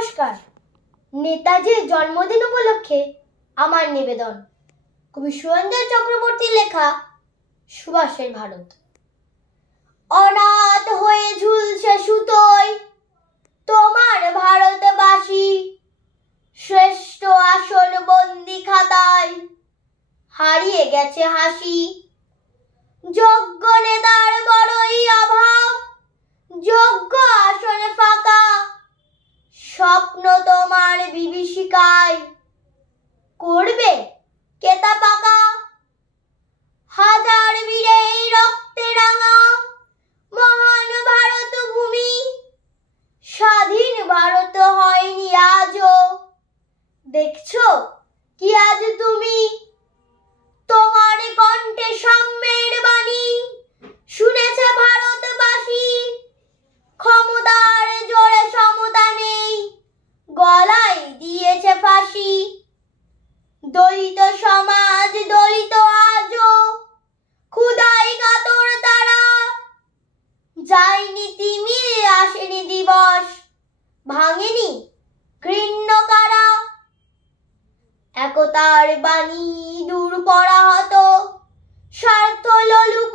নমস্কার। নেতাজির জন্মদিন উপলক্ষে আমার নিবেদন কবি সুরেন্দ্র চক্রবর্তীর লেখা সুভাষের ভারত। অনাথ হয়ে ঝুলছে সুতোয় তোমার ভারতবাসী, শ্রেষ্ঠ আসন বন্দি খাতায় হারিয়ে গেছে হাসি। যোগ্য নেতার বড়ই অভাব, যোগ্য আসনে ফাঁকা, স্বপ্ন তোমার বিভীষিকায় করবে কেতা পাকা। হাজার বীরের রক্তে রাঙা মহান ভারত ভূমি, স্বাধীন ভারত হয়নি আজও, দেখছো কি আজ তুমি? তোমার কণ্ঠে সাম্যের বাণী শুনেছে ভারতবাসী, ক্ষমতার জোরে সমতা নেই, গলায় দিয়েছে ফাঁসি। দলিত সমাজ দলিত আজও, ক্ষুধায় কাতর তারা, যায়নি তিমির আসেনি দিবস, ভাঙেনি ঘৃণ্য কারা। একতার বাণী দূর করা হতো স্বার্থ লোলুপ